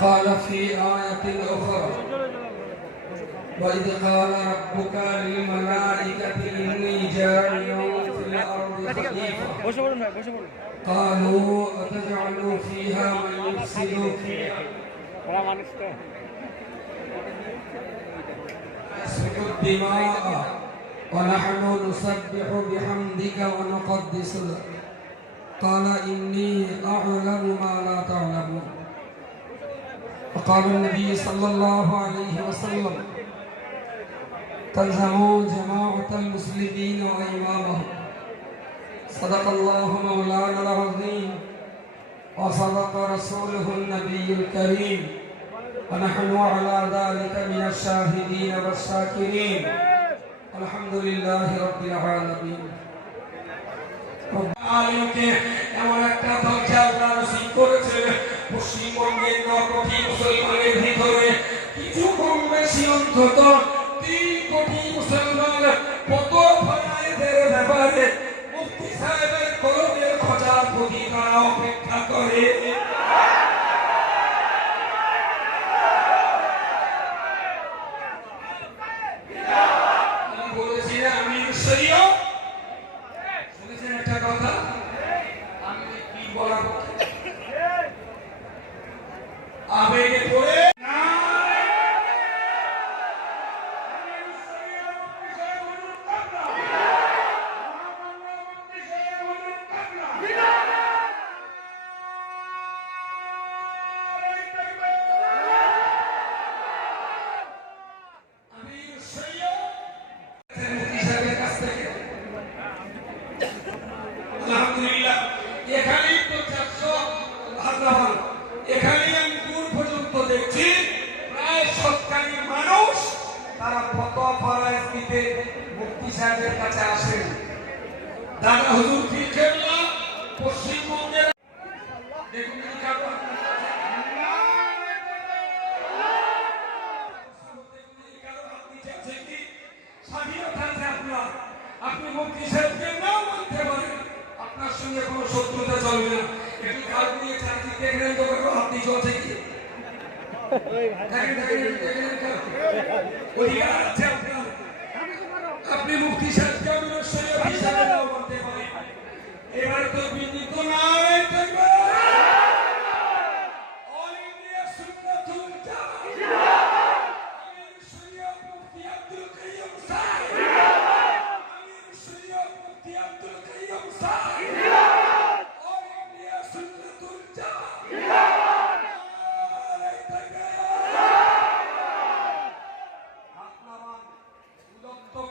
قال في آية أخرى وإذ قال ربك للملائكة إني جاعل في الأرض خليفة قالوا أتجعل فيها من يفسد فيها يسفك الدماء ونحن نسبح بحمدك ونقدس لك قال إني أعلم ما لا تعلمون وقال النبي صلى الله عليه وسلم تلزموا جماعة المسلمين وإمامهم صدق الله مولانا العظيم وصدق رسوله النبي الكريم ونحن على ذلك من الشاهدين والشاكرين الحمد لله رب العالمين আলমকে এমন একটা দরজা আল্লাহ নসিব করেছে পশ্চিমবঙ্গের কোটি মুসলমানের ভিতরে কিছু কম বেশি অন্তত 3 কোটি মুসলমান কত ফরায়েদের ব্যাপারে মুফতি সাহেবের কলমের খোঁজার প্রতি তারা অপেক্ষা করে আমি বলেছি না আমি শরীয় শুনেছেন একটা কথা আমি কি বলার আবেগে পড়ে আলহামদুলিল্লাহ এখানেই তো 400 হাজার এখানে আমি দূর পর্যন্ত দেখছি প্রায় সরকারি মানুষ তারা ফতোয়া ফরজ দিতে মুফতি সাহেবের কাছে আসেন দাদা হুজুর ফিরকেল্লা পশ্চিমবঙ্গের দেখুন কি কারণ আপনি মুফতি সাহেবকে নাও মানতে পারেন আপনার সঙ্গে কোনো শত্রুতা চলবে না একটু কাল দিয়ে চাকরি দেখলেন তো আপনি চলছে কি আপনি মুফতি সাহেবকে অবশ্যই হিসাবে নাও মানতে পারেন এবার তো বিনীত না থাকবে অল ইন্ডিয়া সুন্নাতুল জামাত আমির শরীয়ত মুফতি আব্দুল কাইয়ুম সাহেব আমির শরীয়ত মুফতি আব্দুল কাইয়ুম সাহেব অল ইন্ডিয়া সুন্নাতুল জামাত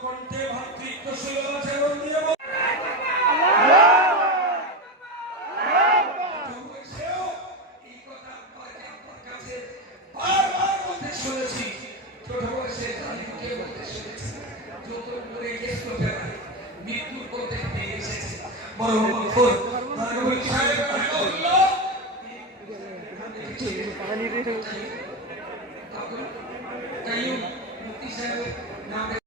কণ্ঠে ভাতৃত্ব আচরণ দিয়ে এই কথা আপনার কাছে বারবার বলতে শুনেছি ছোট বয়সে তালিমকে বলতে শুনেছি যত করে গেছ করতে পারে মৃত্যুর পথে পেয়ে এসেছে বড়